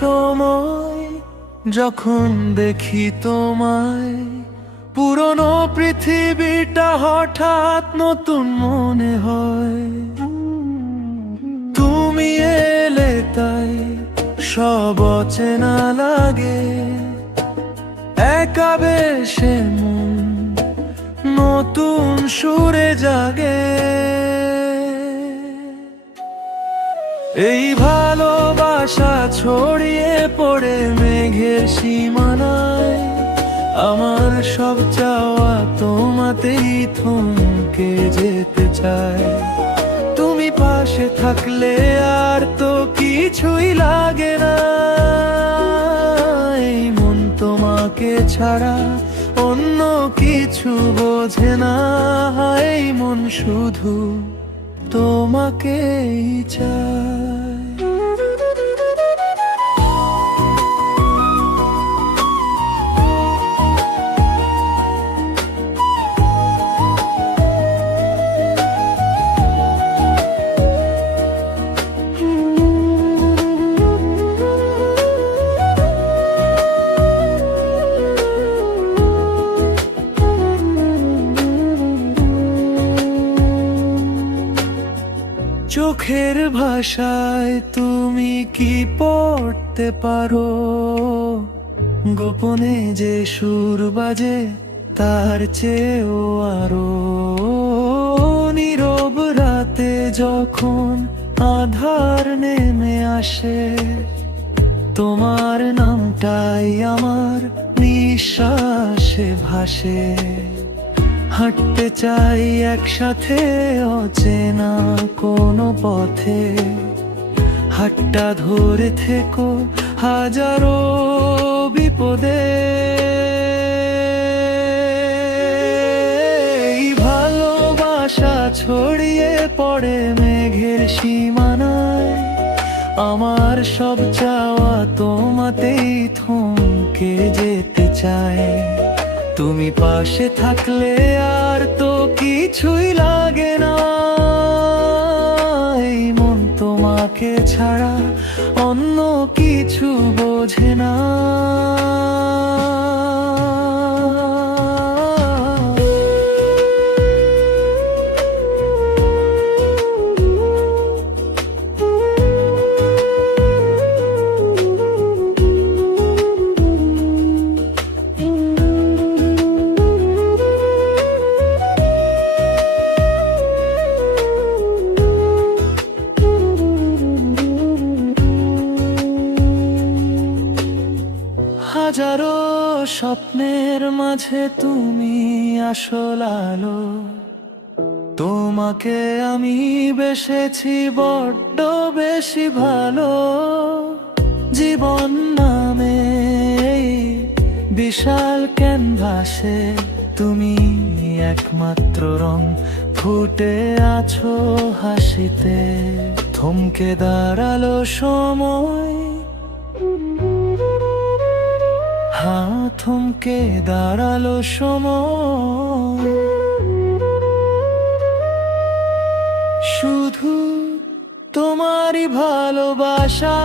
সময় যখন দেখি তোমায়, পুরনো পৃথিবীটা হঠাৎ নতুন মনে হয়। তুমি এলে তাই সব অচেনা লাগে, একা বেশে মন নতুন সুরে জাগে। এই ভালোবাসা ছড়িয়ে পড়ে মেঘের সীমানায়, আমার সব চাওয়া তোমাতেই থমকে যেতে চায়। তুমি পাশে থাকলে আর তো কিছুই লাগে না, এই মন তোমাকে ছাড়া অন্য কিছু বোঝে না। এই মন শুধু তোমাকেই চায়। চোখের ভাষায় তুমি কি পড়তে পারো, গোপনে যে সুর বাজে তার চেয়েও আরো। নীরব রাতে যখন আধার নেমে আসে, তোমার নামটাই আমার নিঃশ্বাসে ভাসে। হাঁটতে চাই একসাথে অচেনা কোনো পথে, হাতটা ধরে থেকো হাজারো বিপদে। এই ভালোবাসা ছড়িয়ে পড়ে মেঘের সীমানায়, আমার সব চাওয়া তোমাতেই থমকে যেতে চায়। তুমি পাশে থাকলে আর তো কিছুই লাগে না, এই মন তোমাকে ছাড়া অন্য কিছু বোঝে না। হাজারো স্বপ্নের মাঝে তুমি আসল আলো, তোমাকে আমি বেসেছি বড্ড বেশি ভালো। জীবন নামে এই বিশাল ক্যানভাসে তুমি একমাত্র রং, ফুটে আছো হাসিতে। থমকে দাঁড়ালো সময়, থমকে দাঁড়ালো সময়, শুধু তোমারই ভালোবাসা।